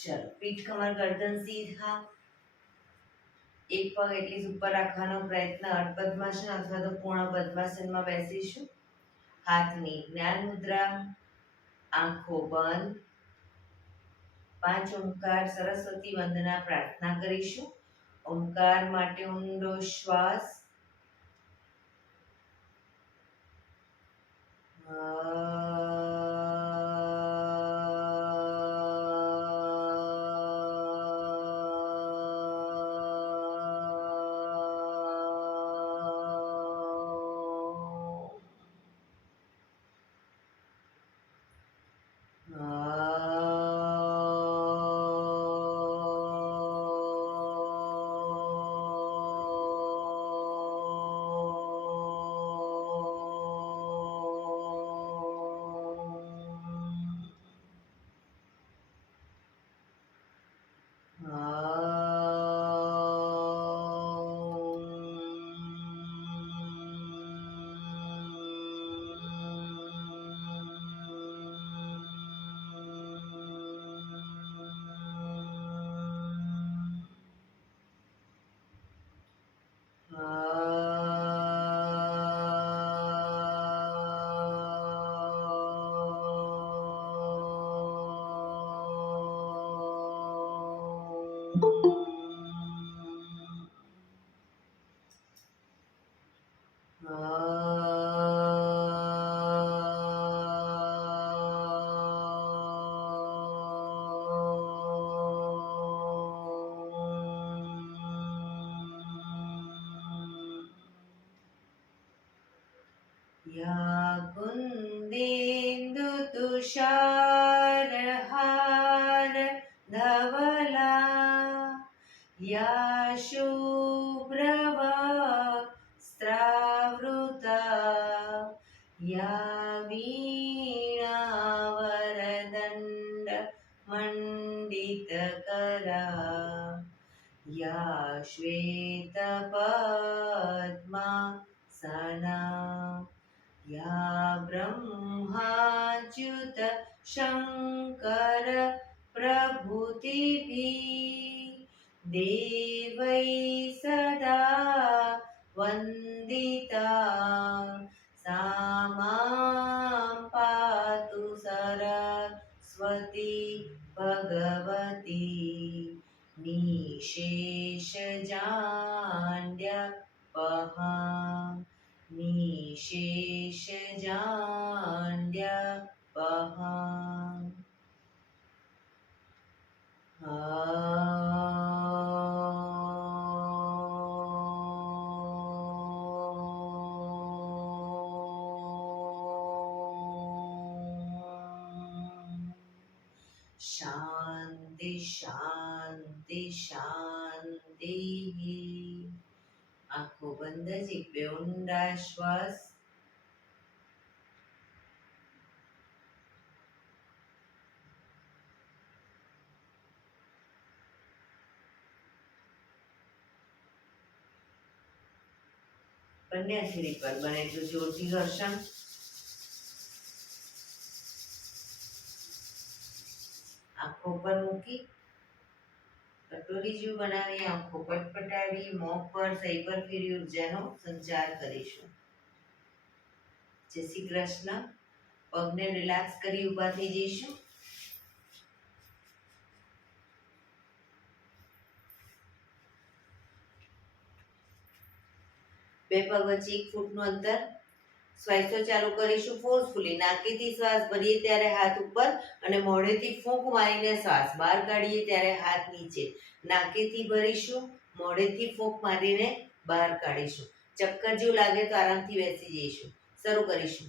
ચલો, પીઠ કમર ગરદન સીધા, એક પગ એટલી જ ઉપર રાખવાનો પ્રયત્ન. અર્ધ પદ્માસન અથવા તો પૂર્ણ પદ્માસનમાં બેસીશું. હાથની જ્ઞાન મુદ્રા, આંખો બંધ. 5 ઓમકાર સરસ્વતી વંદના પ્રાર્થના કરીશું. ઓમકાર માટે ઊંડો શ્વાસ. या कुन्देन्दु तुषारहार धवला, या शुभ्रवस्त्रावृता, या वीणावरदण्ड मण्डितकरा, या श्वेतपद्मासना, या ब्रह्माच्युत शङ्कर प्रभृतिभिः देवैः सदा वन्दिता, सा मां पातु सरस्वती भगवती निशेषजाड्यपहा, निशेषजाड्यपहा. शांति शांति शांति. आंखों बंद જ એક બે ઊંડા શ્વાસ. કન્યાશ્રી પર બને એટલું જોરથી ઘર્ષણ. આંખો પર મૂકી કટોરી જેવું બનાવી આંખો પટપટાવી મોં પર સહી પર ફેરી ઉર્જાનો સંચાર કરીશું. જય શ્રી કૃષ્ણ. પગને રિલેક્સ કરી ઊભા થઈ જઈશું. બે પગ વચ્ચે 1 ફૂટનું અંતર. શ્વાસો ચાલુ કરીશું ફોર્સફુલી. નાકેથી શ્વાસ ભરીએ ત્યારે હાથ ઉપર અને મોઢેથી ફૂંક મારીને શ્વાસ બહાર કાઢીએ ત્યારે હાથ નીચે. નાકેથી ભરીશું, મોઢેથી ફૂંક મારીને બહાર કાઢીશું. ચક્કર જેવું લાગે તો આરામથી બેસી જઈશું. શરૂ કરીશું.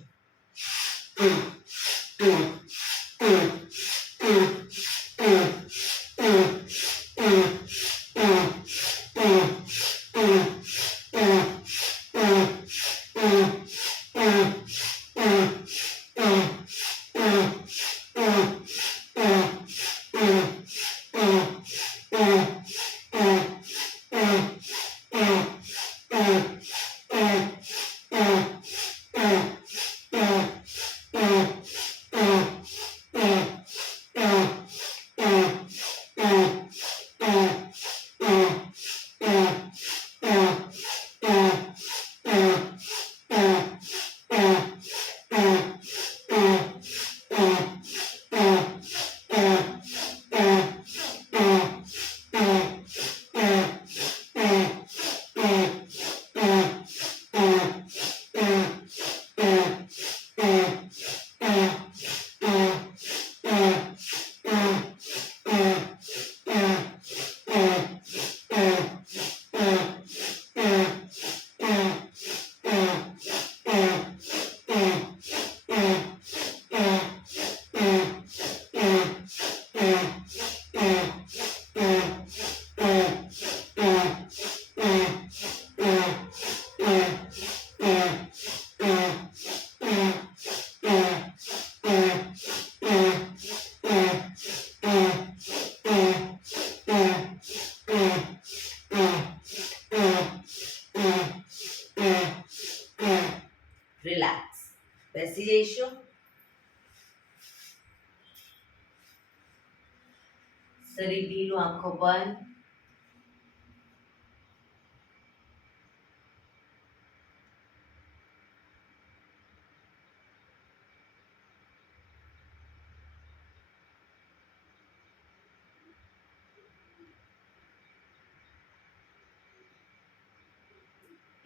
રિલેક્સ. બેસી જઈશું. શરીર ઢીલું, આંખો બંધ.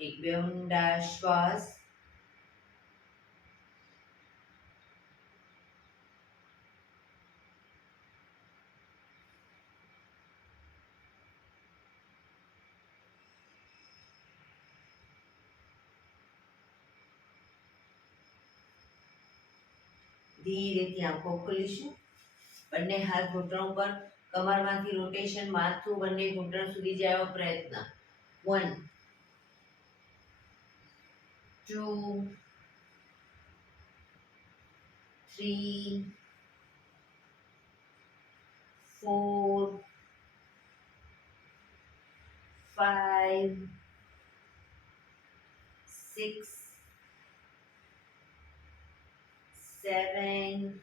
એક બે ઊંડા શ્વાસ. ધીરેથી આંખો ખોલીશું. બંને હાથ ઘૂંટણો પર, કમરમાંથી રોટેશન, માથું બંને ઘૂંટણ સુધી જાય એવો પ્રયત્ન. 1 2 3 4 5 6 7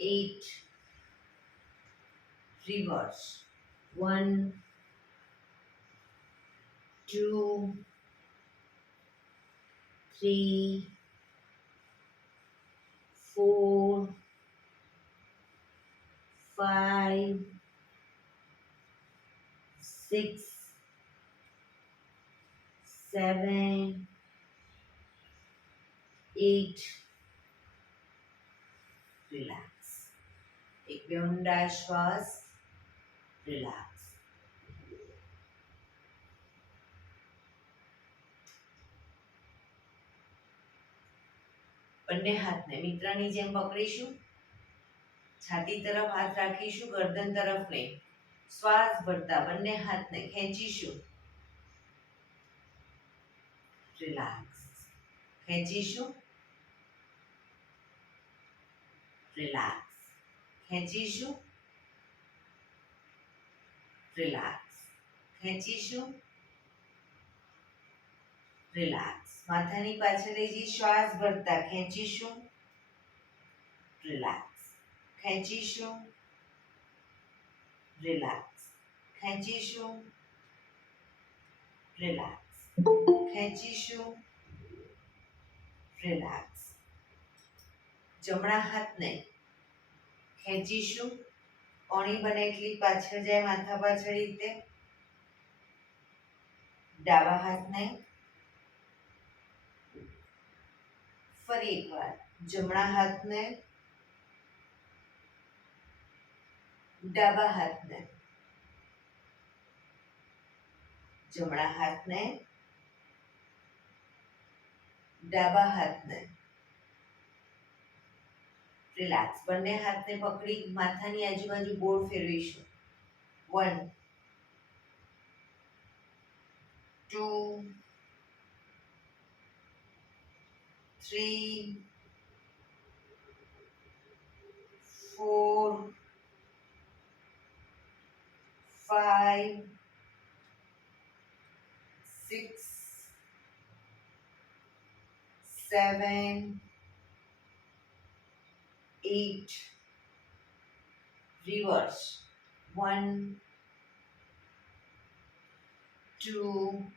8 reverse. 1 2 3 4 5 6 7 8 રિલેક્સ. એક બે ઊંડા શ્વાસ. રિલેક્સ. બંને હાથને મિત્રની જેમ પકડીશું. છાતી તરફ હાથ રાખીશું, ગરદન તરફ નહીં. શ્વાસ ભરતા બંને હાથને ખેંચીશું. રિલેક્સ. ખેંચીશું. રિલેક્સ. ખેંચીશું. રિલેક્સ. ખેંચીશું. રિલેક્સ. માથાની પાછળ લઈ જઈ શ્વાસ ભરતા ખેંચીશું. રિલેક્સ. ખેંચીશું. રિલેક્સ. ખેંચીશું. રિલેક્સ. ખેંચીશું. રિલેક્સ. જમણા હાથને ખેંચીશું. કોણી બને એટલી પાછળ જાય, માથા પાછળ રીતે. ડાબા હાથને ફરી એકવાર જમણા હાથને, ડાબા હાથને, જમણા હાથને, ડાબા હાથને. રિલેક્સ. બંને હાથને પકડી માથાની આજુબાજુ ગોળ ફેરવીશું. 1 2 3 4 5 6 7 8 reverse. 1 2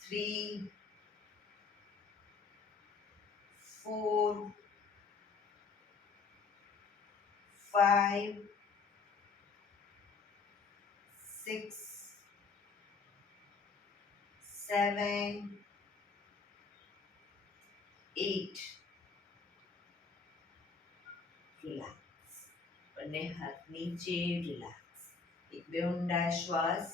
3 4 5 6 7 8 રિલેક્સ. બંને હાથ નીચે. રિલેક્સ. એક બે ઊંડા શ્વાસ.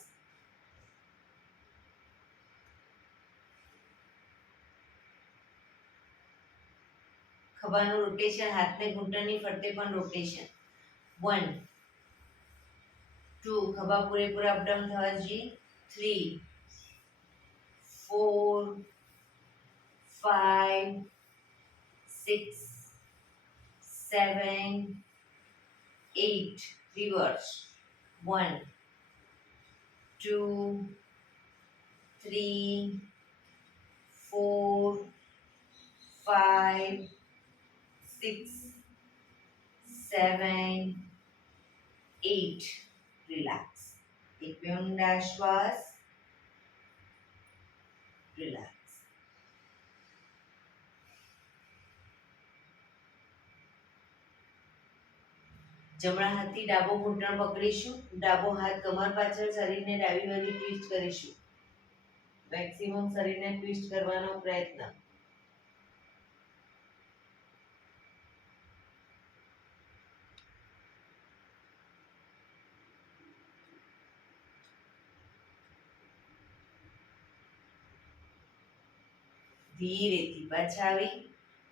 ખભાનું રોટેશન, હાથને ઘૂંટણની ફરતે પણ રોટેશન. 1 2 ખભા પૂરેપૂરા અપડાઉન થવા જોઈએ. 3 4 5 6 7 8 reverse. 1 2 3 4 5 6 7 8 રિલેક્સ એક બે ઊંડા શ્વાસ રિલેક્સ જમણા હાથથી ડાબો ઘૂંટણ પકડીશું ડાબો હાથ કમર પાછળ શરીરને ડાબી બાજુ ટ્વિસ્ટ કરીશું મેક્સિમમ શરીરને ટ્વિસ્ટ કરવાનો પ્રયત્ન ધીરેથી પાછા આવી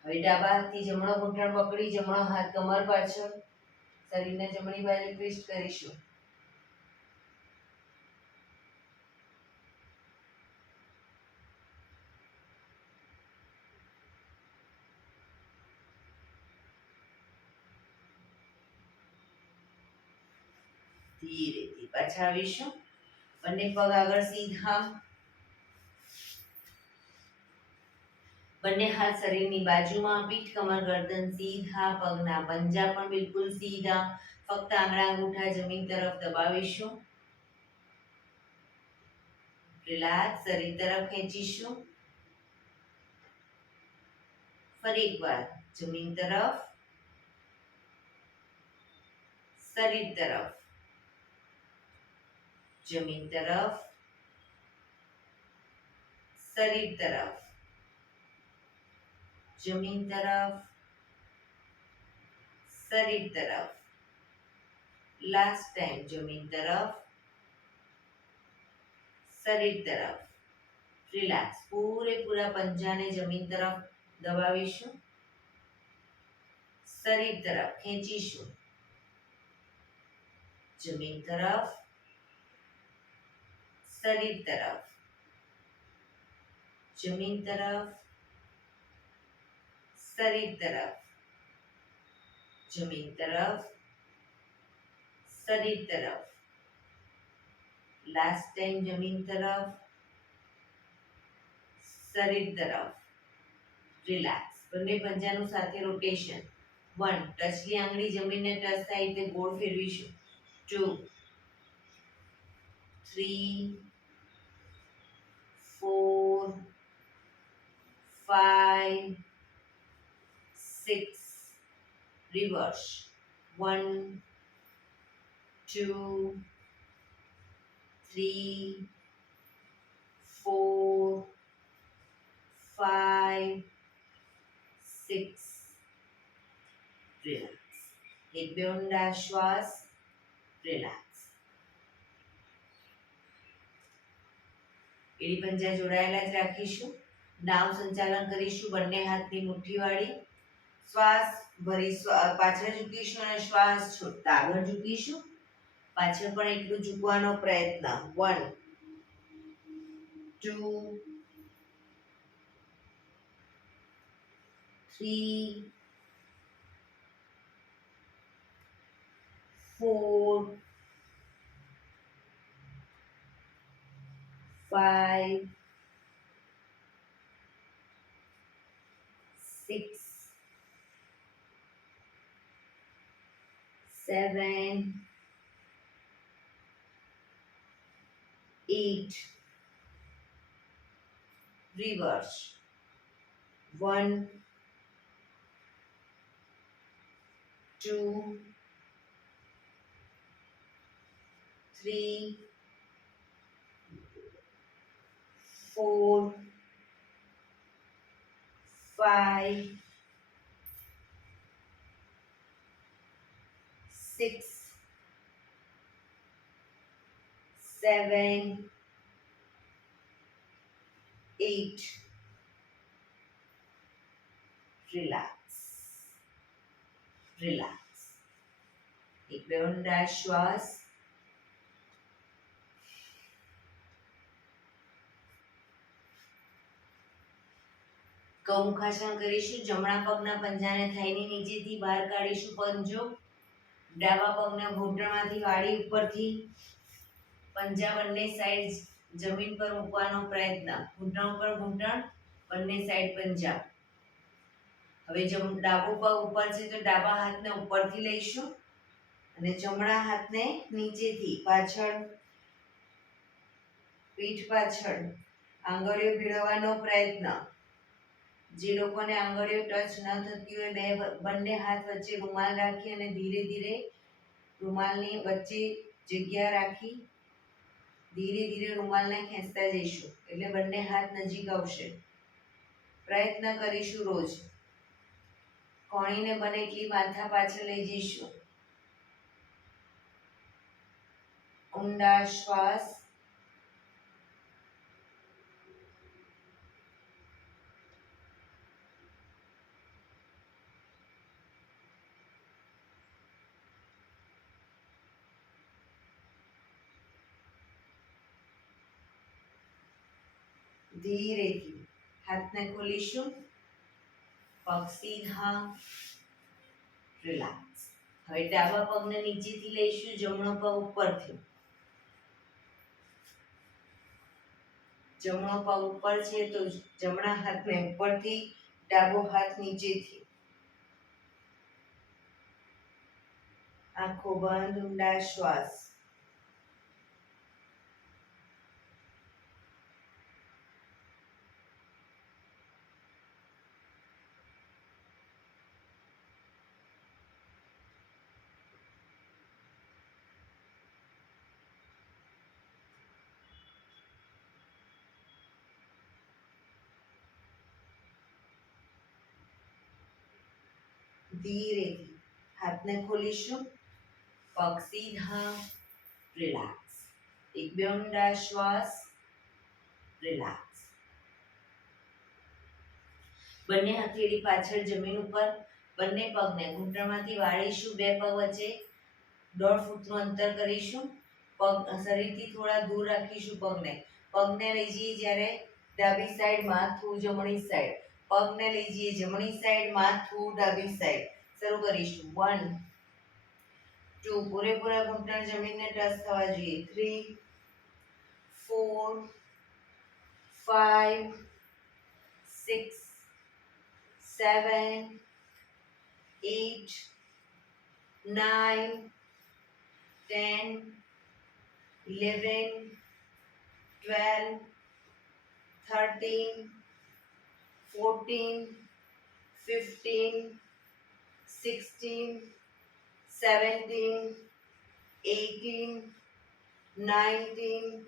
હવે ડાબા હાથથી જમણો ઘૂંટણ પકડી જમણો હાથ કમર પાછળ શરીરને જમણી બાજુ ટ્વિસ્ટ કરીશું ધીરેથી પાછા આવીશું બંને પગ આગળ સીધા બંને હાથ શરીરની બાજુમાં પીઠ કમર ગરદન સીધા પગના પંજા પણ બિલકુલ સીધા ફક્ત આંગળા અંગૂઠા જમીન તરફ દબાવીશું રિલેક્સ શરીર તરફ ખેંચીશું ફરી એકવાર જમીન તરફ શરીર તરફ જમીન તરફ શરીર તરફ જમીન તરફ શરીર તરફ લાસ્ટ ટાઈમ જમીન તરફ શરીર તરફ રિલેક્સ પૂરેપૂરા પંજાને જમીન તરફ દબાવીશું શરીર તરફ ખેંચીશું જમીન તરફ શરીર તરફ જમીન તરફ શરીર તરફ જમીન તરફ શરીર તરફ લાસ્ટ ટાઈમ જમીન તરફ શરીર તરફ રિલેક્સ બંને પંજાનું સાથે રોટેશન 1 ટચલી આંગળી જમીનને ટચ થાય તે ગોળ ફેરવીશું 2 3 4 5 6 reverse 1 2 3 4 5 6 રિલેક્સ એક બે ઊંડા શ્વાસ રિલેક્સ એડી પંજા જોડાયેલા જ રાખીશું નામ સંચાલન કરીશું બંને હાથની મુઠ્ઠી વાળી શ્વાસ ભરી પાછળ ઝૂકીશું અને શ્વાસ છોડતા આગળ ઝૂકીશું પાછળ પણ એટલું ઝૂકવાનો પ્રયત્ન 1 2 3 4 5 6 7 8 reverse 1 2 3 4 5 6 7 8 relax relax એક બે ઊંડા શ્વાસ કૌમુખાસન કરીશું જમણા પગના પંજાને થાઈની નીચેથી બહાર કાઢીશું પંજો ડાબા પગના ઘૂંટણમાંથી વાળી ઉપરથી પંજા બંને સાઈડ જમીન પર મૂકવાનો પ્રયત્ન, ઘૂંટણ ઉપર ઘૂંટણ, બંને સાઈડ પંજા. હવે ડાબો પગ ઉપર છે તો ડાબા હાથને ઉપરથી લઈશું અને જમણા હાથને નીચેથી પાછળ, પીઠ પાછળ આંગળીઓ ભેળવવાનો પ્રયત્ન. જે લોકોને આંગળીઓ ટચ ન થતી હોય બંને હાથ વચ્ચે રૂમાલ રાખી અને ધીરે ધીરે રૂમાલની વચ્ચે જગ્યા રાખી ધીરે ધીરે રૂમાલને ખેંચતા જઈશું એટલે બંને હાથ નજીક આવશે. પ્રયત્ન કરીશું રોજ. કોણીને બને એટલી માથા પાછળ લઈ જઈશું. ઊંડા શ્વાસ. ધીરેથી હાથને ખોલીશું. પગ સીધા. રિલેક્સ. હવે ડાબા પગને નીચેથી લઈશું, જમણો પગ ઉપરથી. જમણો પગ ઉપર છે તો જમણા હાથને ઉપરથી, ડાબો હાથ નીચેથી. આંખો બંધ, ઊંડા શ્વાસ. ધીરેથી હાથને ખોલીશું. પગ સીધા. રિલેક્સ. એક બે ઊંડા શ્વાસ. રિલેક્સ. બંને હથેળી પાછળ જમીન ઉપર. બંને પગને ઘૂંટણમાંથી વાળીશું. બે પગ વચ્ચે 1.5 ફૂટનું અંતર કરીશું. પગ શરીરથી થોડા દૂર રાખીશું. પગને લઈ જઈએ જ્યારે ડાબી સાઈડ, માથું જમણી સાઈડ. પગને લઈ જઈએ જમણી સાઈડ, માથું ડાબી સાઈડ. શરૂ કરીશું. 1 2 પૂરેપૂરા ઘૂંટણ જમીનને ટચ થવા જોઈએ. 3 4 5 6 7 8 9 10 11 12 13 14 15 16 17 18 19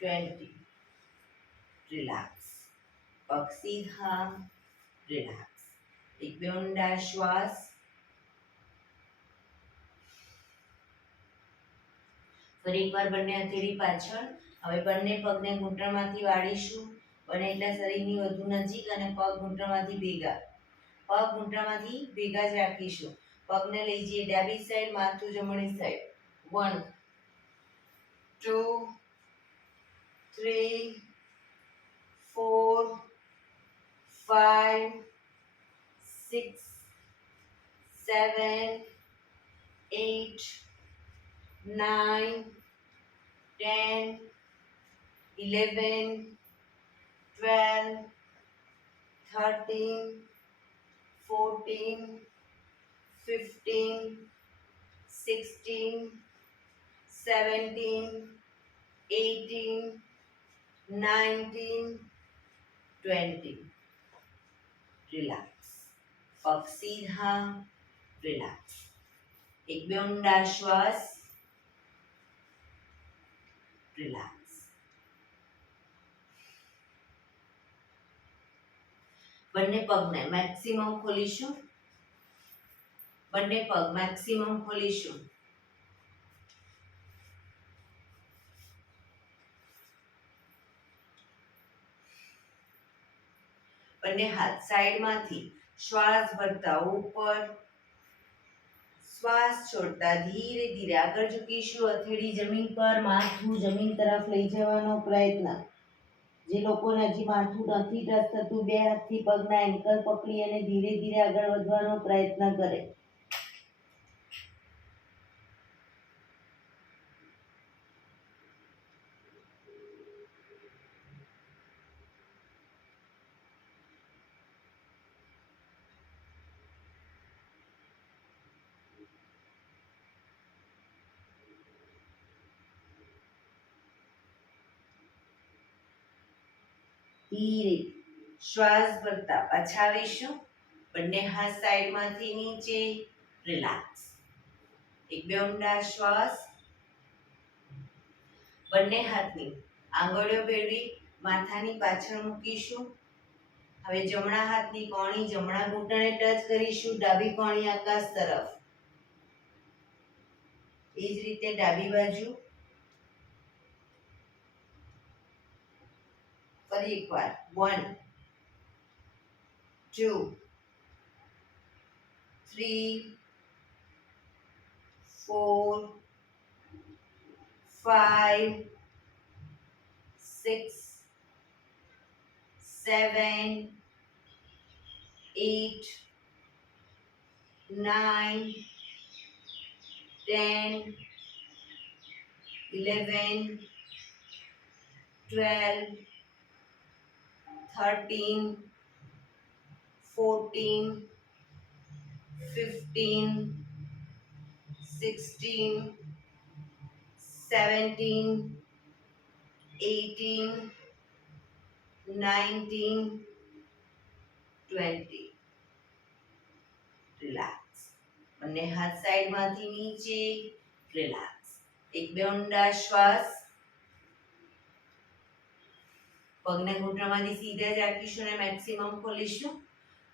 20. રિલેક્સ. પગ સીધા. રિલેક્સ. એક બે ઊંડા શ્વાસ. ફરી એકવાર બંને હથેળી પાછળ. હવે બંને પગને ઘૂંટણમાંથી વાળીશું. બને એટલા શરીરની વધુ નજીક અને પગ ઘૂંટણમાંથી ભેગા. પગ ઘૂંટણમાંથી ભેગા જ રાખીશું. પગને લઈ જઈએ ડાબી સાઈડ, માથું જમણી સાઈડ. 1 2 3 4 5 6 7 8 9 10 11 12 13 14 15 16 17 18 19 20. રિલેક્સ. પગ સીધા. રિલેક્સ. એક બે ઊંડા શ્વાસ. રિલેક્સ. બંને પગને મેક્સિમમ ખોલીશું. બંને પગ મેક્સિમમ ખોલીશું. બંને હાથ સાઈડમાંથી શ્વાસ ભરતા ઉપર, શ્વાસ છોડતા ધીરે ધીરે આગળ ઝૂકીશું. હથેળી જમીન પર, માથું જમીન તરફ લઈ જવાનો પ્રયત્ન. જે લોકોને હજી માથું નથી ટચ થતું, બે હાથથી પગના એન્કલ પકડી અને ધીરે ધીરે આગળ વધવાનો પ્રયત્ન કરે. ધીરે શ્વાસ ભરતા પાછા આવીશું. બંને હાથ સાઈડમાંથી નીચે. રિલેક્સ. એક બે ઊંડા શ્વાસ. બંને હાથની આંગળીઓ ભેળવી માથાની પાછળ મૂકીશું. હવે જમણા હાથની કોણી જમણા ઘૂંટણે ટચ કરીશું. ડાબી કોણી આકાશ તરફ. એ જ રીતે ડાબી બાજુ. ફરી એકવાર 1 2 3 4 5 6 7 8 9 10 11 12 13 14 15 16 17 18 19 20. રિલેક્સ. બંને હાથ સાઈડમાંથી નીચે. રિલેક્સ. એક બે ઊંડા શ્વાસ. પગને ઘૂંટણમાંથી સીધા જ રાખીશું અને મેક્સિમમ ખોલીશું.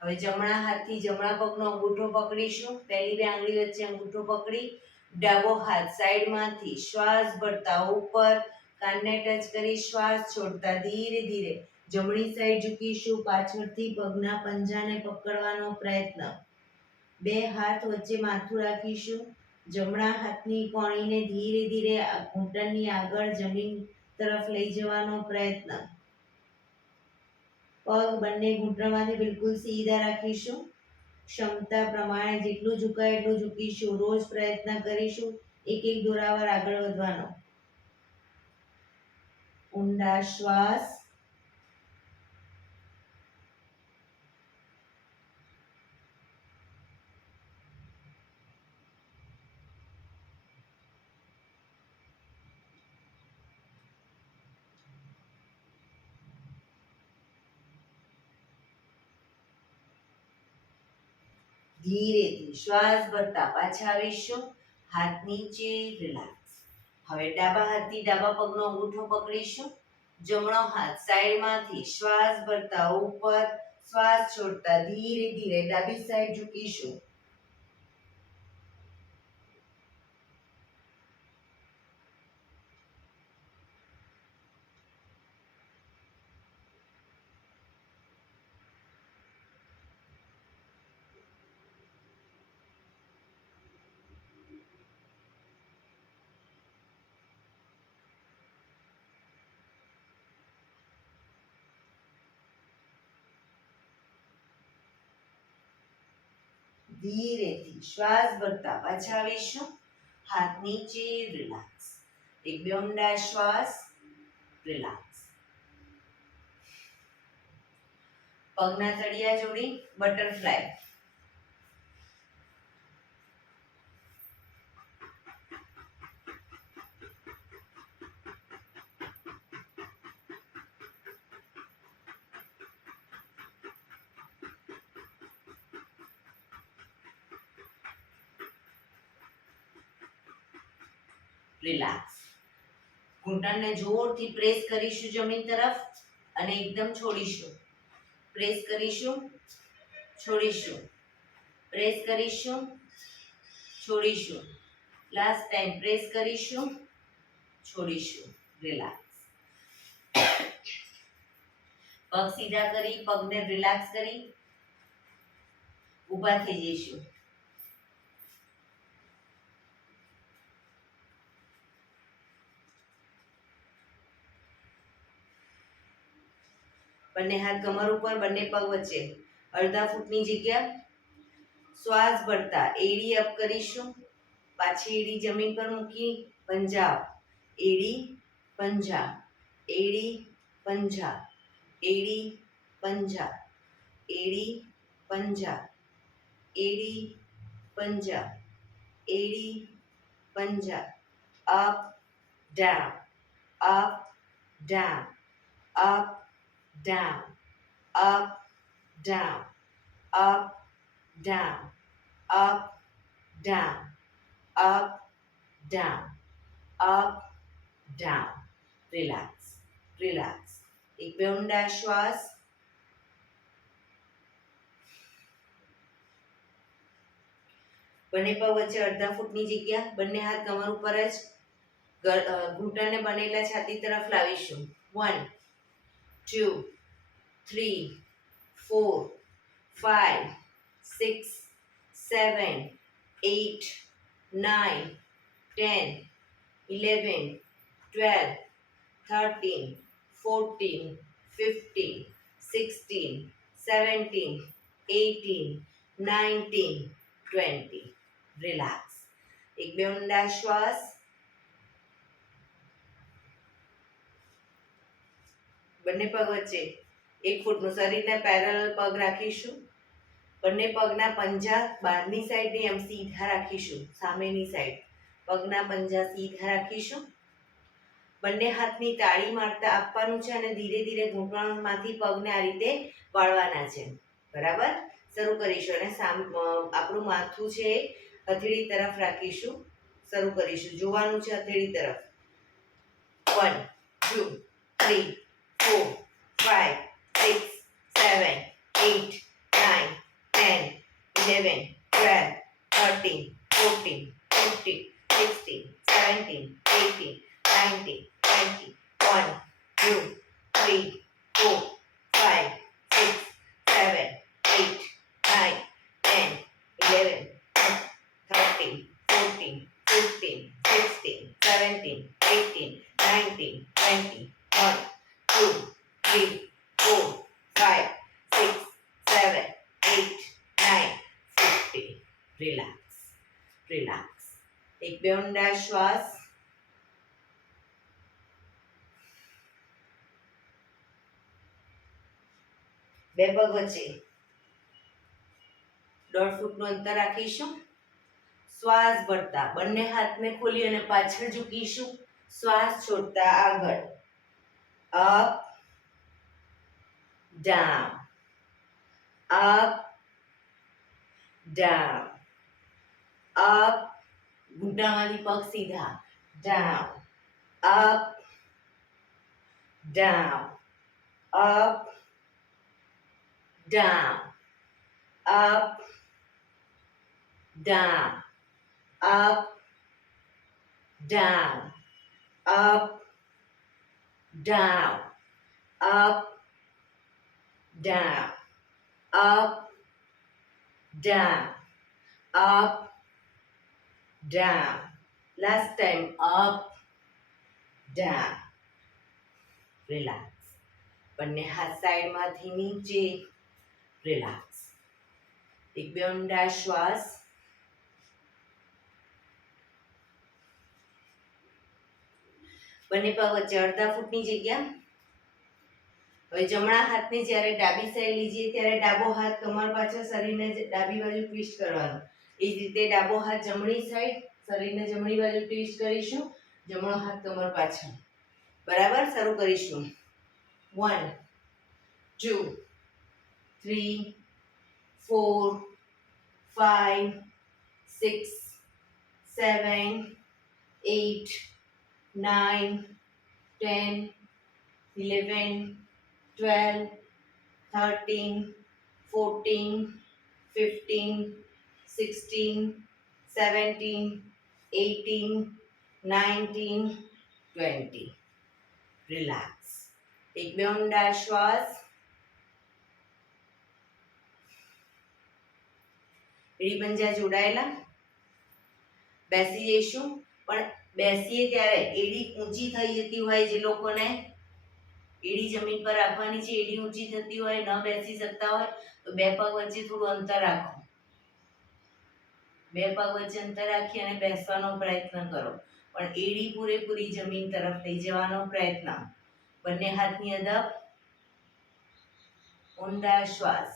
હવે જમણા હાથથી જમણા પગનો અંગૂઠો પકડીશું. પહેલી બે આંગળી વચ્ચે અંગૂઠો પકડી ડાબો હાથ સાઈડમાંથી શ્વાસ ભરતા ઉપર કાનને ટચ કરી શ્વાસ છોડતા ધીરે ધીરે જમણી સાઈડ ઝૂકીશું. પાછળથી પગના પંજાને પકડવાનો પ્રયત્ન. બે હાથ વચ્ચે માથું રાખીશું. જમણા હાથની કોણીને ધીરે ધીરે ઘૂંટણની આગળ જમીન તરફ લઈ જવાનો પ્રયત્ન. પગ બંને ઘૂંટણમાંથી બિલકુલ સીધા રાખીશું. ક્ષમતા પ્રમાણે જેટલું ઝુકાય એટલું ઝૂકીશું. રોજ પ્રયત્ન કરીશું એક એક દોરાવાર આગળ વધવાનો. ઊંડા શ્વાસ. ધીરેથી શ્વાસ ભરતા પાછા આવીશું. હાથ નીચે. રિલેક્સ. હવે ડાબા હાથથી ડાબા પગનો અંગૂઠો પકડીશું. જમણો હાથ સાઈડમાંથી શ્વાસ ભરતા ઉપર શ્વાસ છોડતા ધીરે ધીરે ડાબી સાઈડ ઝૂકીશું. ધીરેથી શ્વાસ ભરતા પાછા આવીશું. હાથ નીચે. રિલેક્સ. એક બે ઊંડા શ્વાસ. રિલેક્સ. પગના તળિયા જોડી બટરફ્લાય. રિલેક્સ. ઘૂંટણને જોરથી પ્રેસ કરીશું જમીન તરફ અને એકદમ છોડીશું. પ્રેસ કરીશું, છોડીશું. પ્રેસ કરીશું, છોડીશું. લાસ્ટ ટાઈમ પ્રેસ કરીશું, છોડીશું. રિલેક્સ. પગ સીધા કરી પગને રિલેક્સ કરી ઊભા થઈ જઈશું. બંને હાથ કમર ઉપર, બંને પગ વચ્ચે અડધા ફૂટની જગ્યા. શ્વાસ ભરતા એડી અપ કરીશું. પાછી એડી જમીન પર મૂકી પંજા. એડી પંજા, એડી પંજા, એડી પંજા, એડી પંજા, એડી પંજા, એડી પંજા. Up down, up down, up down, up, down, up, down, up, down, up, down, up, down. Relax, relax. एक पे ઊંડા શ્વાસ. બંને પગ વચ્ચે અડધા ફૂટની જગ્યા, બંને હાથ કમર ઉપર જ, ઘૂંટણને બનેલા છાતી તરફ લાવીશું. 1 2 3 4 5 6 7 8 9 10 11 12 13 14 15 16 17 18 19 20. રિલેક્સ. એક બે ઊંડા શ્વાસ. બંને પગ વચ્ચે 1 ફૂટનું શરીરને પેરેલલ પગ રાખીશું. બંને પગના પંજા બહારની સાઈડની એમ સીધા રાખીશું. સામેની સાઈડ પગના પંજા સીધા રાખીશું. બંને હાથની તાળી મારતા આપવાનું છે અને ધીરે ધીરે ઘૂંટણમાંથી પગને આ રીતે વાળવાના છે. બરાબર. શરૂ કરીશું અને આપણું માથું છે હથેળી તરફ રાખીશું. શરૂ કરીશું. જોવાનું છે હથેળી તરફ. 1 2 3 4 5 6 7 8 9 10 11 12 13 14 15 16 17 18 19 20 1 2 3 4 5 6 7 8 9 10 11 13 14 15 16 17 18 19 20 1 2 3 4 5 6 7 8 9 50. Relax, relax. એક બે ઊંડા શ્વાસ. બે પગ વચ્ચે 1.5 ફૂટનું અંતર રાખીશું. શ્વાસ ભરતા બંને હાથને ખોલી અને પાછળ ઝૂકીશું. શ્વાસ છોડતા આગળ. Up down, up down, up. ઘૂંટણમાંથી પગ સીધા. Down, up down, up down, up down, up, down, up, down, up, down, up, down, up, down. Last time, up, down. Relax. બંને હાથ સાઈડમાંથી નીચે. રિલેક્સ. એક બે ઊંડા શ્વાસ. બંને પગ વચ્ચે અડધા ફૂટની જગ્યા. હવે જમણા હાથને જ્યારે ડાબી સાઈડ લીજીએ ત્યારે ડાબો હાથ કમર પાછળ, શરીરને ડાબી બાજુ ટ્વિસ્ટ કરવાનો. એ જ રીતે ડાબો હાથ જમણી સાઈડ, શરીરને જમણી બાજુ ટ્વિસ્ટ કરીશું. જમણો હાથ કમર પાછળ. બરાબર. શરૂ કરીશું. 1 2 3 4 5 6 7 8 9 10 11 12 13 14 15 16 17 18 19 20. રિલેક્સ. એક બે ઊંડા શ્વાસ. એડી પંજા જોડાયેલા. બેસી જઈશું. પણ બેસીએ ત્યારે એડી ઊંચી થઈ જતી હોય, જે લોકોને એડી જમીન પર રાખવાની છે, એડી ઊંચી થતી હોય, ન બેસી શકતા હોય, તો બે પગ વચ્ચે થોડું અંતર રાખો. બે પગ વચ્ચે અંતર રાખી અને બેસવાનો પ્રયત્ન કરો. પણ એડી પૂરેપૂરી જમીન તરફ લઈ જવાનો પ્રયત્ન. બંને હાથની અદબ. ઊંડા શ્વાસ.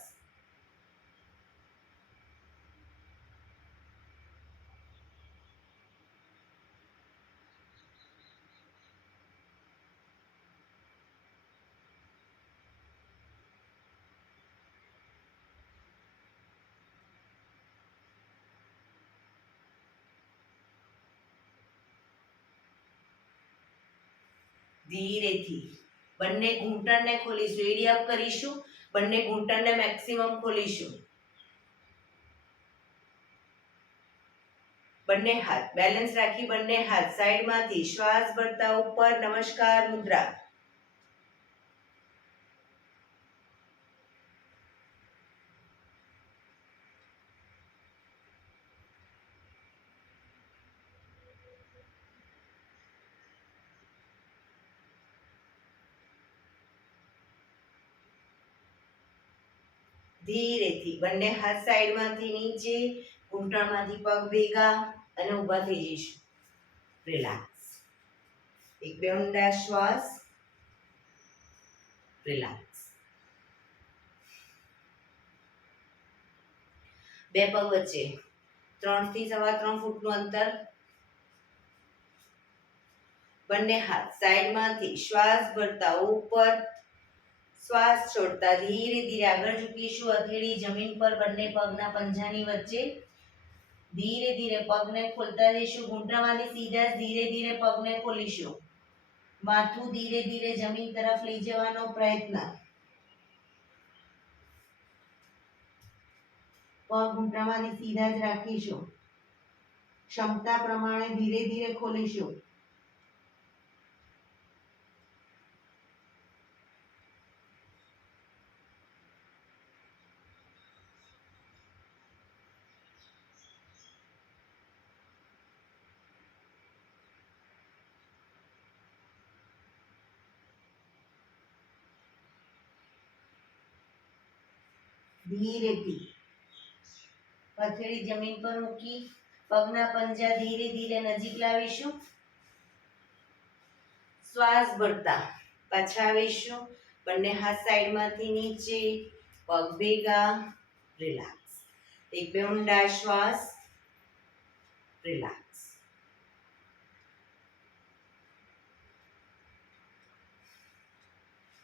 ધીરેથી બંને ઘૂંટણને ખોલીશું, એડી અપ કરીશું, બંને ઘૂંટણને મેક્સિમમ ખોલીશું. બંને હાથ બેલેન્સ રાખી, બંને હાથ સાઈડમાંથી શ્વાસ ભરતા ઉપર, નમસ્કાર મુદ્રા. ધીરેથી બંને હાથ સાઈડમાંથી નીચે, ઘૂંટણમાંથી પગ ભેગા અને ઊભા થઈ જઈશું. રિલેક્સ. એક બે ઊંડા શ્વાસ. રિલેક્સ. બે પગ વચ્ચે 3 થી 3.25 ફૂટનું અંતર. બંને હાથ સાઈડમાંથી શ્વાસ ભરતા ઉપર, શ્વાસ છોડતા ધીરે ધીરે આગળ ઝૂકીશું. હથેળી જમીન પર, બંને પગના પંજાની વચ્ચે. ધીરે ધીરે પગને ખોલતા જઈશું. ઘૂંટણમાંથી સીધા ધીરે ધીરે પગને ખોલીશું. માથું ધીરે ધીરે જમીન તરફ લઈ જવાનો પ્રયત્ન. પગ ઘૂંટણમાંથી સીધા જ રાખીશું. ક્ષમતા પ્રમાણે ધીરે ધીરે ખોલીશું. ધીરેથી હથેળી જમીન પર મૂકી, પગના પંજા ધીરે ધીરે નજીક લાવીશું. શ્વાસ ભરતા પાછા આવીશું. બંને હાથ સાઈડમાંથી નીચે, પગ ભેગા. રિલેક્સ. એક બે ઊંડા શ્વાસ. રિલેક્સ.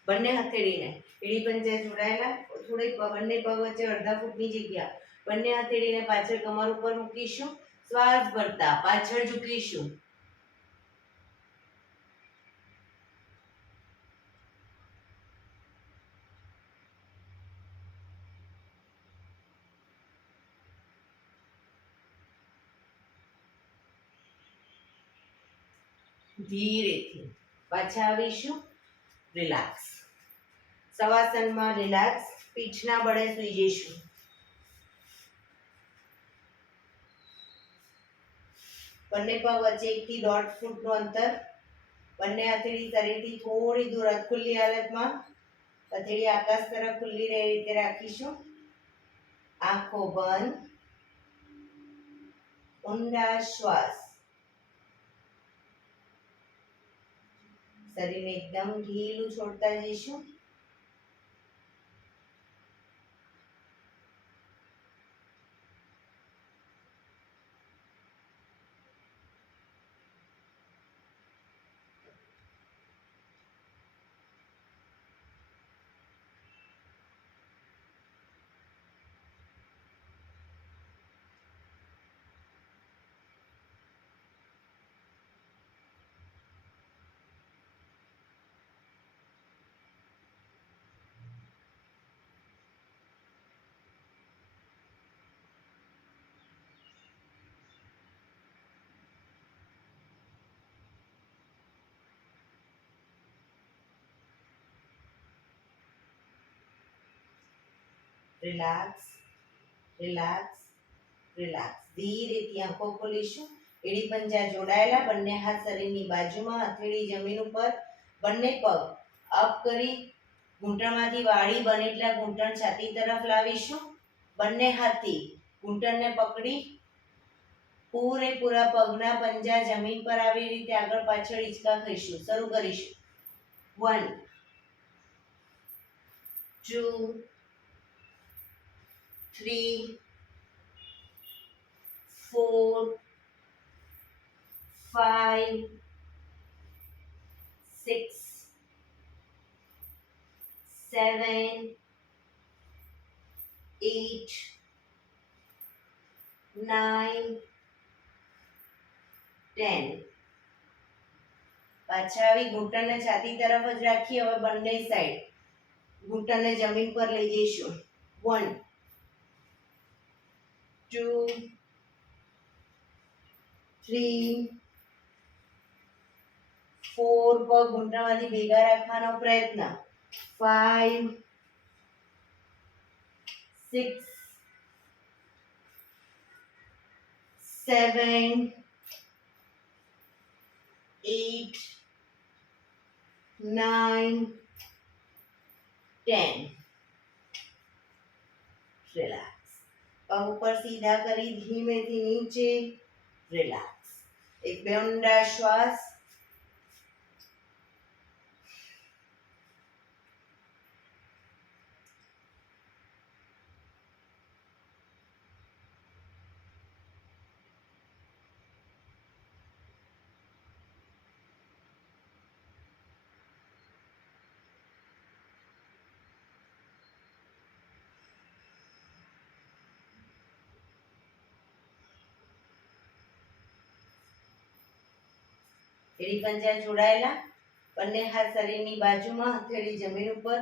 બંને હથેળીને એડી પંજા જોડાયેલા, થોડી બંને પગ વચ્ચે અડધા ફૂટની જગ્યા. બંને હથેળીને પાછળ કમર ઉપર મૂકીશું. શ્વાસ ભરતા પાછળ ઝૂકીશું. ધીરેથી પાછા આવીશું. રિલેક્સ. શવાસનમાં રિલેક્સ. પીઠના બળે સૂઈ જઈશું. બંને પગ વચ્ચે 1 થી 1.5 ફૂટનું અંતર. બંને હથેળી શરીરથી થોડી દૂર ખુલ્લી હાલતમાં, હથેળી આકાશ તરફ ખુલ્લી રહે રીતે રાખીશું. આંખો બંધ. ઊંડા શ્વાસ. શરીરને એકદમ ઢીલું છોડતા જઈશું. રિલેક્સ. રિલેક્સ. રિલેક્સ. ધીરેથી આંખો ખોલીશું. એડી પંજા જોડાયેલા, બંને હાથ શરીરની બાજુમાં, હથેળી જમીન ઉપર. બંને પગ અપ કરી ઘૂંટણમાંથી વાળી બને એટલા ઘૂંટણ છાતી તરફ લાવીશું. બંને હાથથી ઘૂંટણને પકડી પૂરેપૂરા પગના પંજા જમીન પર આવી રીતે આગળ પાછળ હિંચકા ખાઈશું. શરૂ કરીશું. 1 2 3 4 5 6 7 8 9 10. પાછા આવી ઘૂંટણને છાતી તરફ જ રાખી હવે બંને સાઈડ ઘૂંટણને જમીન પર લઈ જઈશું 1 2 3 4 પગ ઘૂંટણમાંથી ભેગા રાખવાનો પ્રયત્ન 5 6 7 8 9 10 રિલેક્સ પગ ઉપર સીધા કરી ધીમેથી નીચે રિલેક્સ એક બે ઊંડા શ્વાસ એડી પંજા જોડાયેલા બંને હાથ શરીરની બાજુમાં હથેળી જમીન ઉપર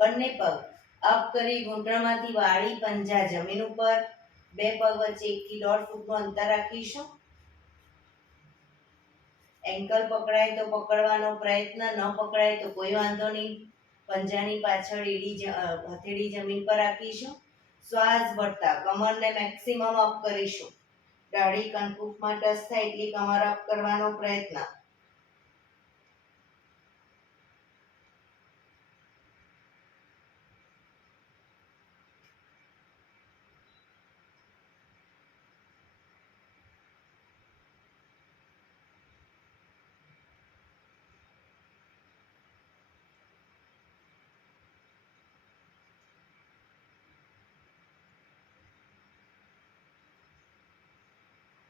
બંને પગ અપ કરી ઘૂંટણમાંથી વાળી પંજા જમીન ઉપર બે પગ વચ્ચે 1 થી 1.5 ફૂટનું અંતર રાખીશું એન્કલ પકડાય તો પકડવાનો પ્રયત્ન ન પકડાય તો કોઈ વાંધો નહીં પંજાની પાછળ હથેળી જમીન પર રાખીશું શ્વાસ ભરતા કમરને મેક્સિમમ અપ કરીશું દાઢી કનકુફમાં ટચ થાય એટલી કમર અપ કરવાનો પ્રયત્ન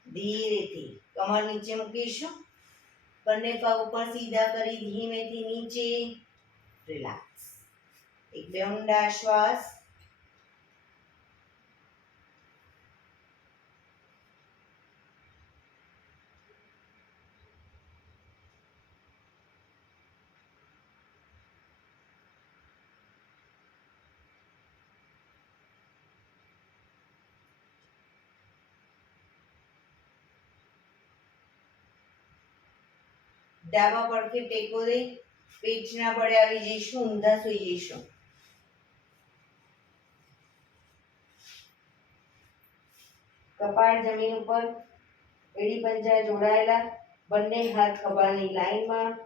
ધીરેથી કમર નીચે મૂકીશું બંને પગ ઉપર સીધા કરી ધીમેથી નીચે રિલેક્સ એક બે ઊંડા શ્વાસ ડાબા પડખે ટેકો દઈ પેટના બળે આવી જઈશું ઊંધા સૂઈ જઈશું કપાળ જમીન ઉપર એડી પંજા જોડાયેલા બંને હાથ ખભાની લાઈનમાં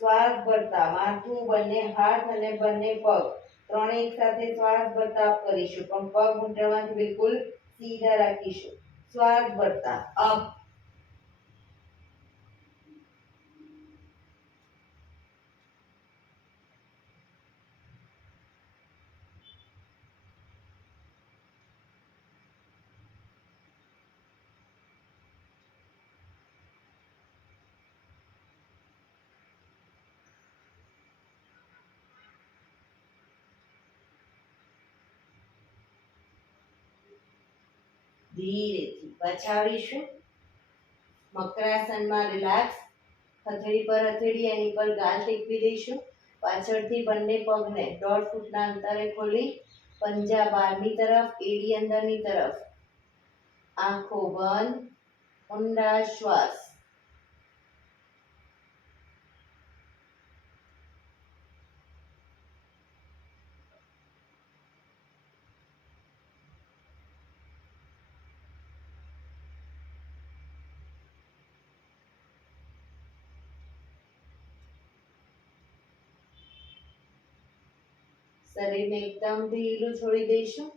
શ્વાસ ભરતા માથું બંને હાથ અને બંને પગ ત્રણે એક સાથે શ્વાસ ભરતા અપ કરીશું પણ પગ ઘૂંટણમાંથી બિલકુલ સીધા રાખીશું શ્વાસ ભરતા અપ ધીરેથી પાછા આવીશું મકરાસનમાં રિલેક્સ હથેળી પર હથેળી એની પર ગાલ ટેકવી દઈશું પાછળથી બંને પગને 1.5 ફૂટના અંતરે ખોલી પંજા બહારની તરફ એડી અંદરની તરફ આંખો બંધ ઊંડા શ્વાસ શરીરને એકદમ ઢીલું છોડી દઈશું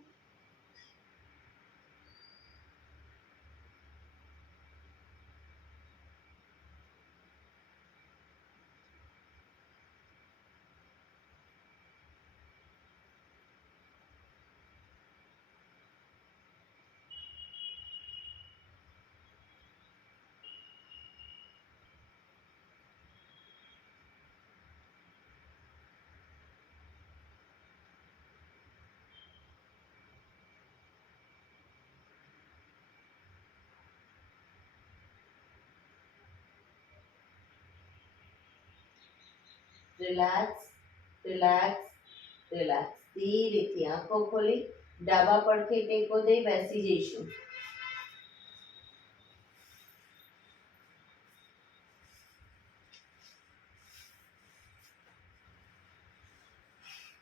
રિલેક્સ, રિલેક્સ, રિલેક્સ. ધીરેથી આંખો ખોલી ડાબા પડખે ટેકો દઈ બેસી જઈશું.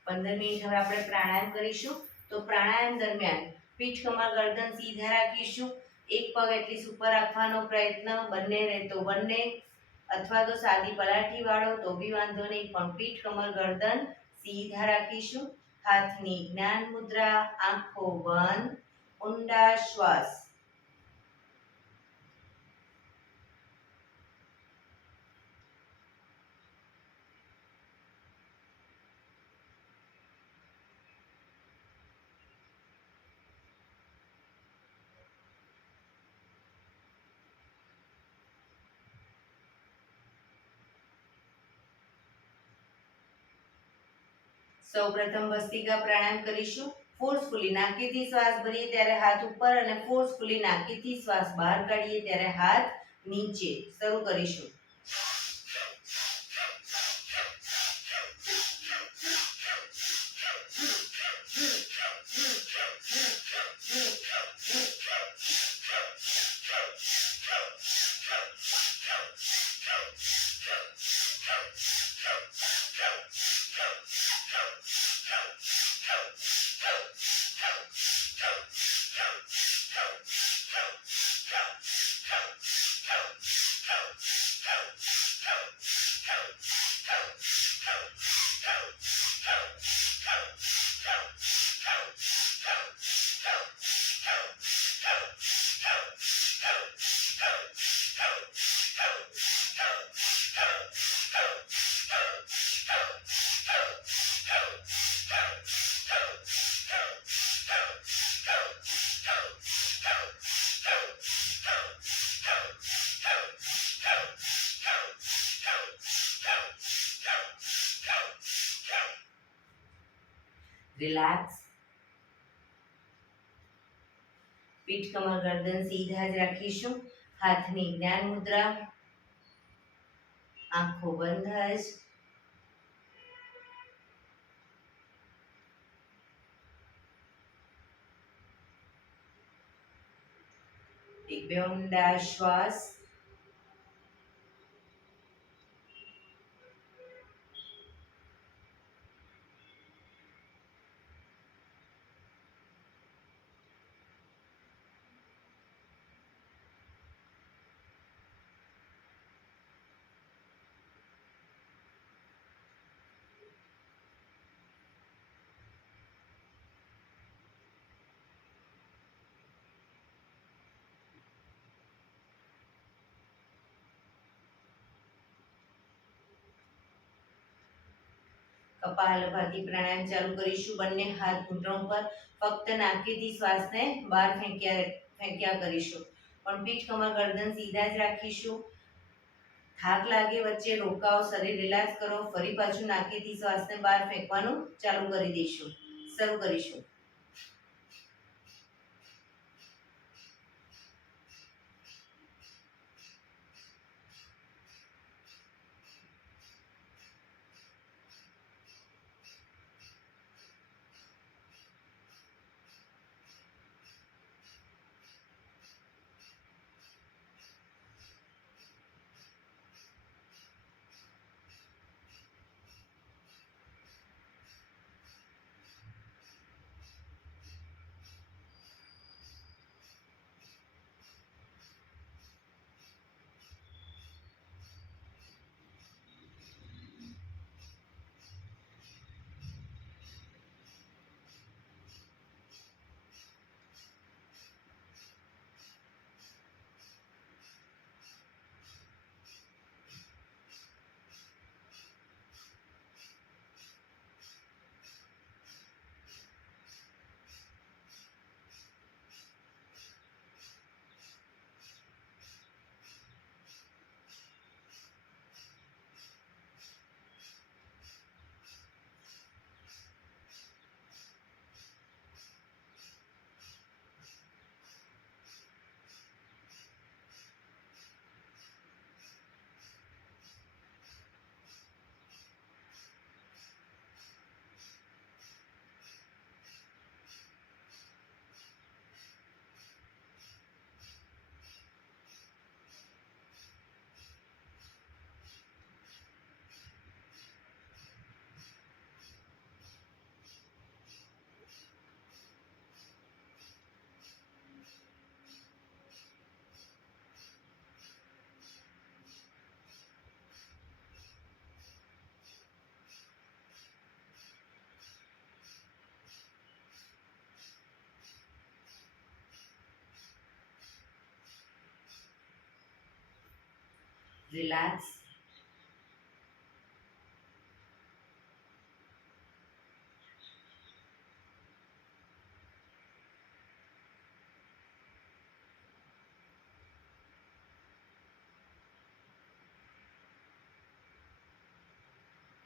પંદર મિનિટ હવે આપણે પ્રાણાયામ કરીશું. તો પ્રાણાયામ દરમિયાન પીઠ કમર ગરદન સીધા રાખીશું. એક પગ એટલી ઉપર રાખવાનો પ્રયત્ન, બંને રહે તો બંને, અથવા તો સાદી પલાઠી વાળો તો બી વાંધો નહીં, પણ પીઠ કમર ગરદન સીધા રાખીશું. હાથની જ્ઞાન મુદ્રા, આંખો બંધ, ઊંડા શ્વાસ. સૌપ્રથમ ભસ્ત્રિકા પ્રાણાયામ કરીશું. ફોર્સફુલી નાકેથી શ્વાસ ભરીએ ત્યારે હાથ ઉપર અને ફોર્સફુલી નાકેથી શ્વાસ બહાર કાઢીએ ત્યારે હાથ નીચે. શરૂ કરીશું. રિલેક્સ. પીઠ કમર ગરદન સીધા જ રાખીશું. હાથની જ્ઞાન મુદ્રા, આંખો બંધ જ. એક બે ઊંડા શ્વાસ. કપાલભાતિ પ્રાણાયામ ચાલુ કરીશું. બંને હાથ ઘૂંટણ પર, ફક્ત નાકેથી શ્વાસને બહાર ફેંક્યા કરીશું. પણ પીઠ કમર ગરદન સીધા જ રાખીશું. થાક લાગે વચ્ચે રોકાઓ, શરીર રિલેક્સ કરો, ફરી પાછું નાકેથી શ્વાસને બહાર ફેંકવાનું ચાલુ કરી દઈશું. શરૂ કરીશું. રિલેક્સ.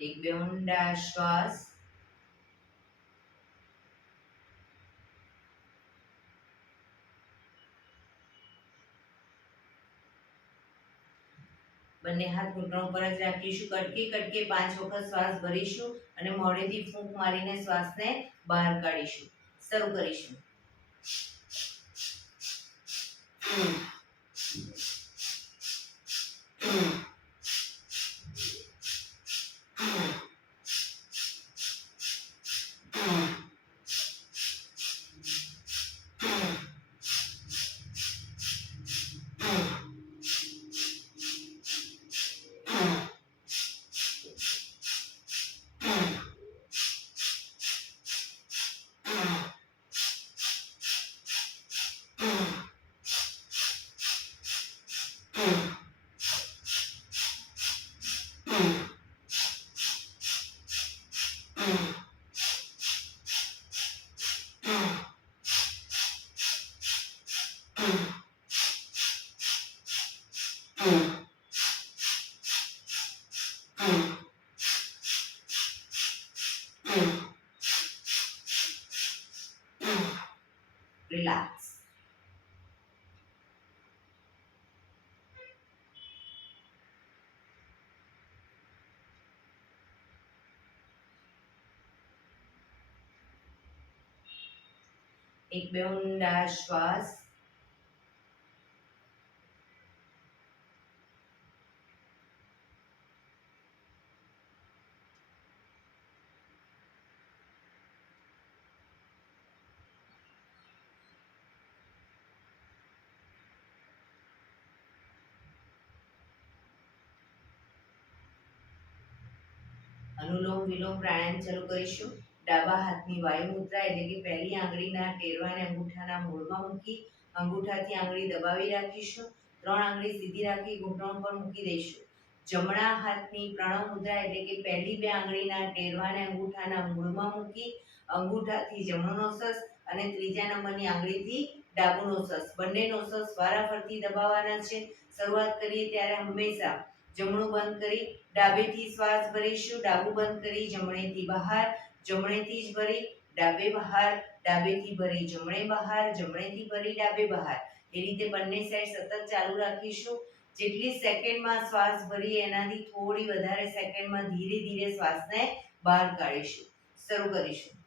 એક બે ઊંડા શ્વાસ. બંને હાથ ઘૂંટણ પર જ રાખીશું. કટકે કટકે 5 વખત શ્વાસ ભરીશું અને મોઢેથી ફૂંક મારીને શ્વાસને બહાર કાઢીશું. શરૂ કરીશું. રિલેક્સ. એક બે ઊંડા શ્વાસ. અનુલોમ વિલોમ પ્રાણાયામ શરૂ કરીશું. ડાબા હાથની વાયુ મુદ્રા એટલે કે પહેલી આંગળીના ટેરવાને અંગૂઠાના મૂળમાં મૂકી અંગૂઠાથી આંગળી દબાવી રાખીશું. 3 આંગળી સીધી રાખી ઘૂંટણ પર મૂકી દઈશું. જમણા હાથની પ્રણવ મુદ્રા એટલે કે પહેલી 2 આંગળીના ટેરવાને અંગૂઠાના મૂળમાં મૂકી અંગૂઠાથી જમણો નોસસ અને ત્રીજા નંબરની આંગળીથી ડાબુ નોસસ બંને નોસસ વારાફરતી દબાવવાના છે. શરૂઆત કરીએ ત્યારે હંમેશા જમણું બંધ કરી ડાબેથી શ્વાસ ભરીશું. ડાબું બંધ કરી જમણેથી બહાર, જમણેથી જ ભરી ડાબે બહાર, ડાબેથી ભરી જમણે બહાર, જમણેથી ભરી ડાબે બહાર. એ રીતે બંને સાઈડ સતત ચાલુ રાખીશું. જેટલી સેકન્ડમાં શ્વાસ ભરી એનાથી થોડી વધારે સેકન્ડમાં ધીરે ધીરે શ્વાસને બહાર કાઢીશું. શરૂ કરીશું.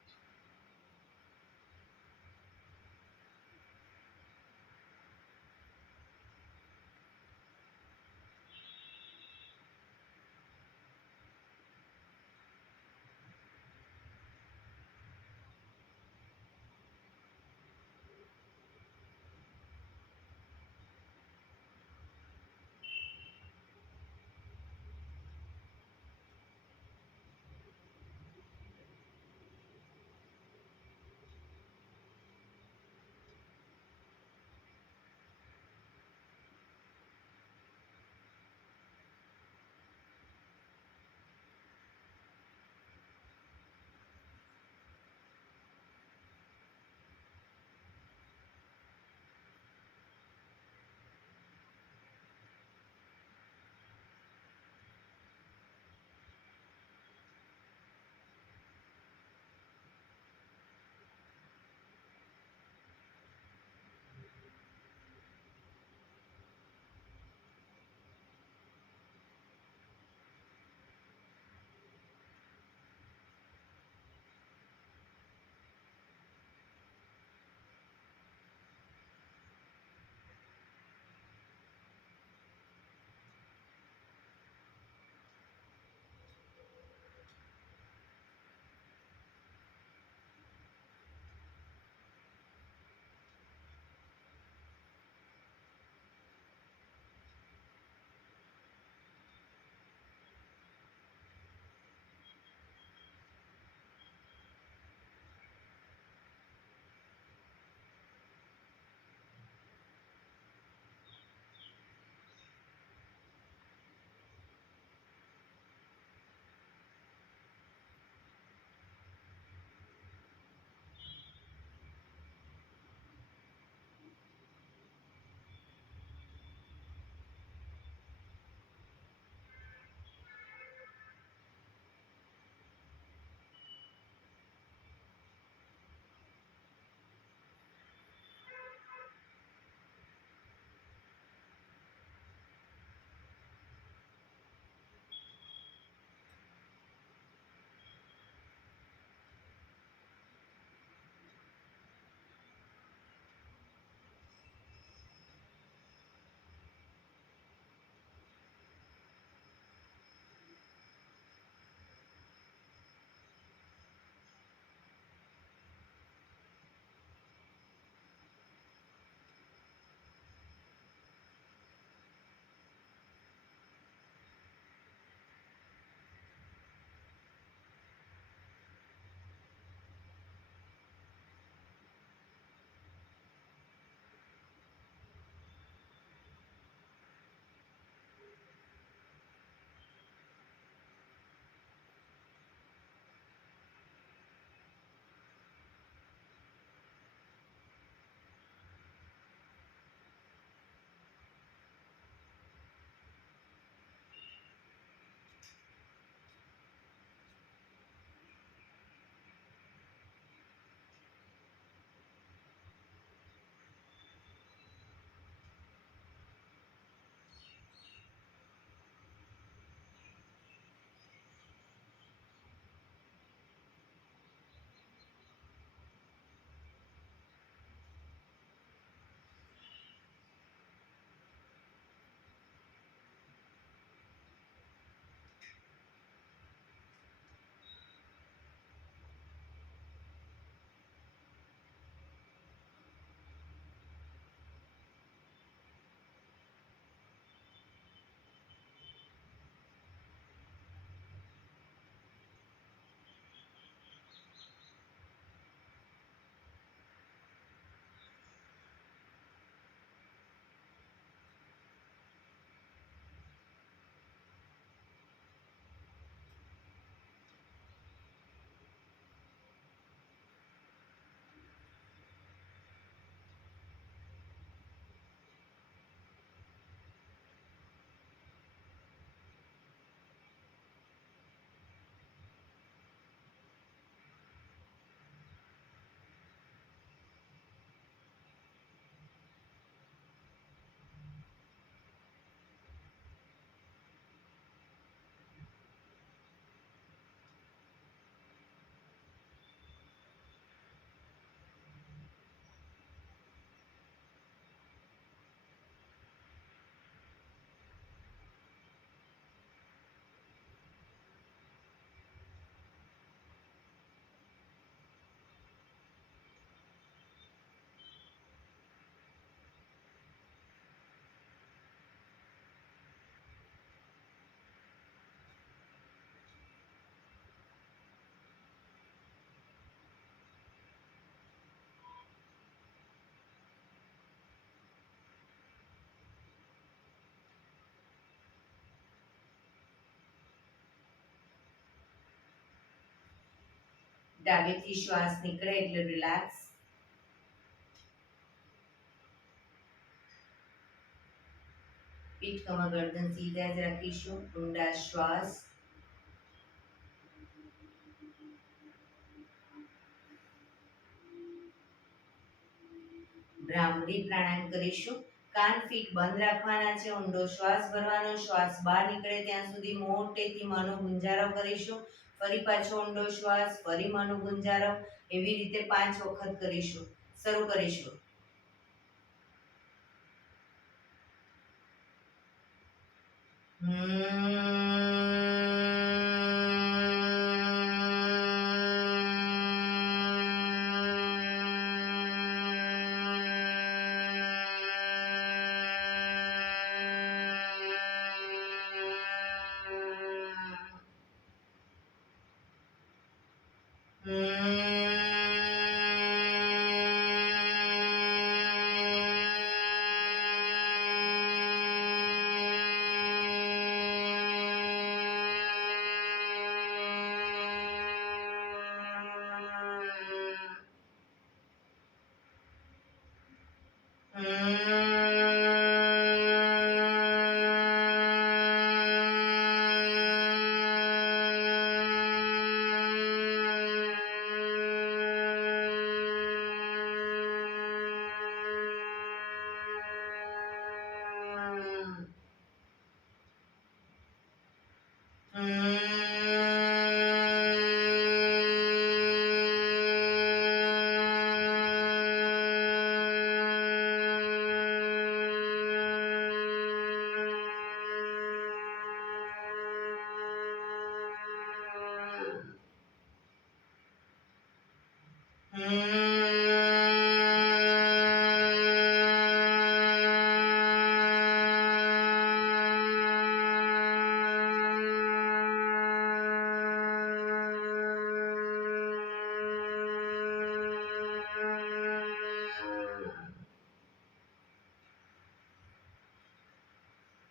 ડાબેથી શ્વાસ નીકળે એટલે રિલેક્સ. પીઠ કમર ગરદન સીધા જ રાખીશું. ઊંડા શ્વાસ. ભ્રામરી પ્રાણાયામ કરીશું. કાન ફીટ બંધ રાખવાના છે. ઊંડો શ્વાસ ભરવાનો. શ્વાસ બહાર નીકળે ત્યાં સુધી મોટેથી મોંનો ગુંજારો કરીશું. ફરી પાછો ઊંડો શ્વાસ, ફરી મોંનો ગુંજારો. એવી રીતે 5 વખત કરીશું. શરૂ કરીશું.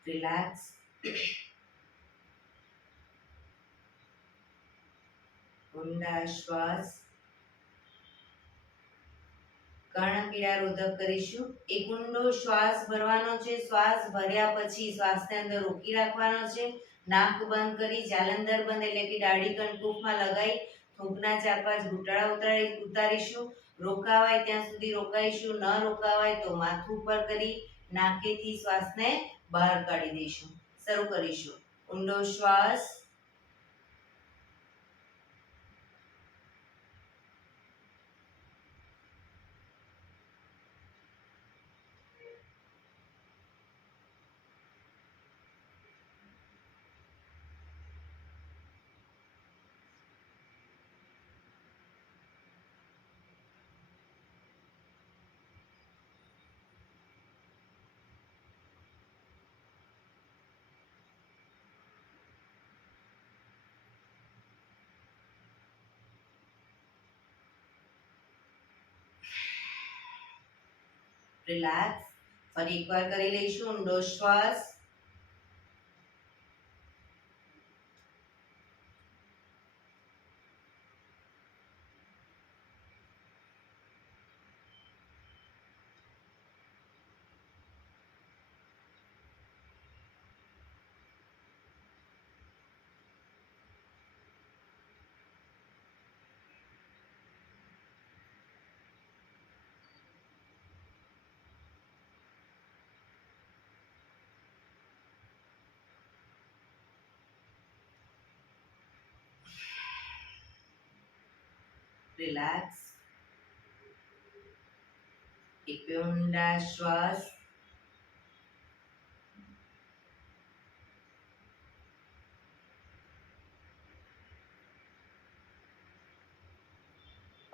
રિલેક્સ. ઊંડા શ્વાસ. કર્ણપીડા રોધક કરીશું. એક ઊંડો શ્વાસ ભરવાનો છે. શ્વાસ ભર્યા પછી શ્વાસને અંદર રોકી રાખવાનો છે. નાક બંધ કરી જાલંધર બંધ એટલે કે દાઢી કંઠૂફમાં લગાઈ થૂંકના 4-5 ઘૂંટડા ઉતારીશું. રોકાવાય ત્યાં સુધી રોકાઈશું. ન રોકાવાય તો માથું ઉપર કરી નાકેથી શ્વાસને બહાર કાઢી દઈશું. શરૂ કરીશું. ઊંડો શ્વાસ. રિલેક્સ. ફરી એકવાર કરી લઈશું. ઊંડો શ્વાસ. રિલેક્સ. એક ઊંડા શ્વાસ.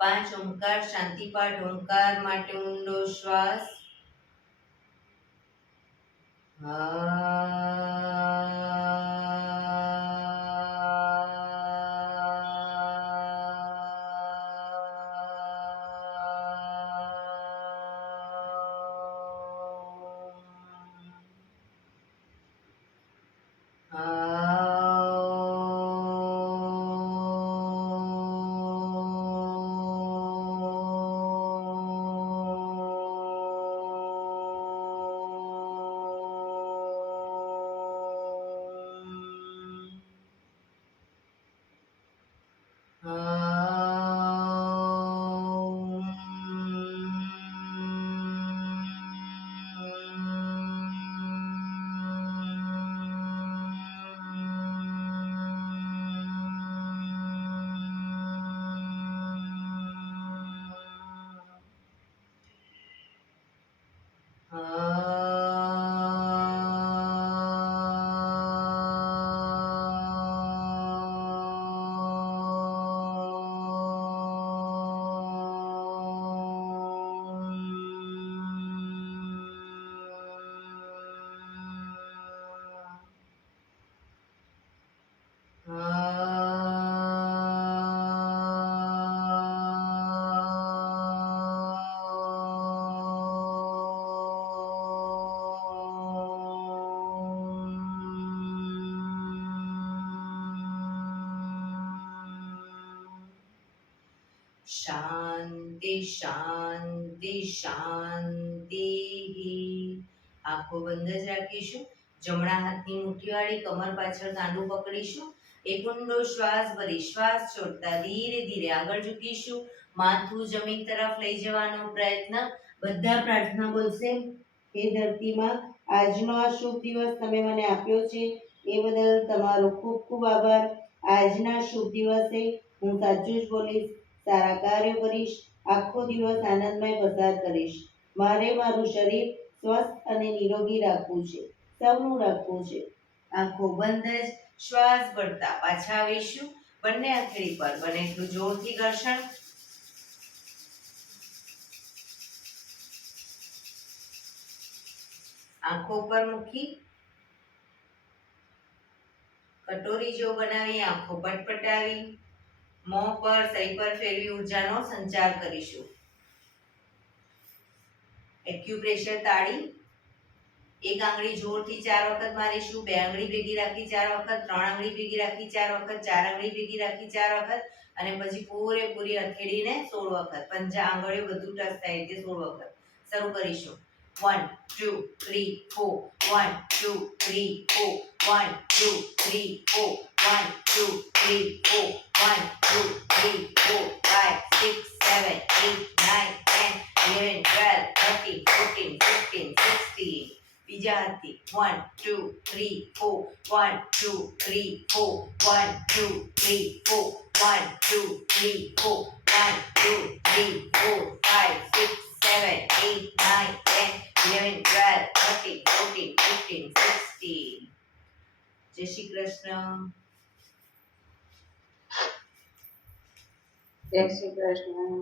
પાંચ ઓમકાર શાંતિપાઠ. ઓમકાર માટે ઊંડો શ્વાસ. હા. શાંતિ શાંતિ શાંતિ. આંખો બંધ જ રાખીશું. જમણા હાથની મુઠ્ઠી વાળી કમર પાછળ કાંડું પકડીશું. એક ઊંડો શ્વાસ ભરી શ્વાસ છોડતા ધીરે ધીરે આગળ ઝૂકીશું. માથું જમીન તરફ લઈ જવાનો પ્રયત્ન. બધા પ્રાર્થના બોલશે. હે ધરતીમાં, આજનો આ શુભ દિવસ તમે મને આપ્યો છે એ બદલ તમારો ખૂબ ખૂબ આભાર. આજના શુભ દિવસે હું સાચું જ બોલીશ, સારા કાર્યો કરીશ, આખો દિવસ આનંદમય પસાર કરીશ. મારે મારું શરીર સ્વસ્થ અને નિરોગી રાખવું છે, સૌનું રાખવું છે. આંખો બંધ જ શ્વાસ ભરતા પાછા આવીશું. બંને હથેળી પર બને એટલું જોરથી ઘર્ષણ. આંખો પર મૂકી કટોરી જેવો બનાવી આંખો પટપટાવી મોં પર સહી પર ફેરવી ઊર્જાનો સંચાર કરીશું. એક્યુપ્રેશર તાળી. એક આંગળી જોરથી 4 વખત મારીશું. બે આંગળી ભેગી રાખી 4 વખત, 3 આંગળી ભેગી રાખી 4 વખત, 4 આંગળી ભેગી રાખી 4 વખત અને પછી પૂરેપૂરી હથેળીને 16 વખત. પંજા આંગળીઓ બધું ટચ થાય તે 16 વખત. શરૂ કરીશું. 1 2 3 4 1 2 3 4 1 2 3 4 1 2 3 4 1 2 3 4 5 6 7 8 9 10 11 12 13 14 15 16. બીજા હાથથી 1 2 3 4 1 2 3 4 1 2 3 4 1 2 3 4 1 2 3 4 5 6 7 8 9 10 11 12 13 14 15 16. જય શ્રી કૃષ્ણ. જય શ્રી કૃષ્ણ.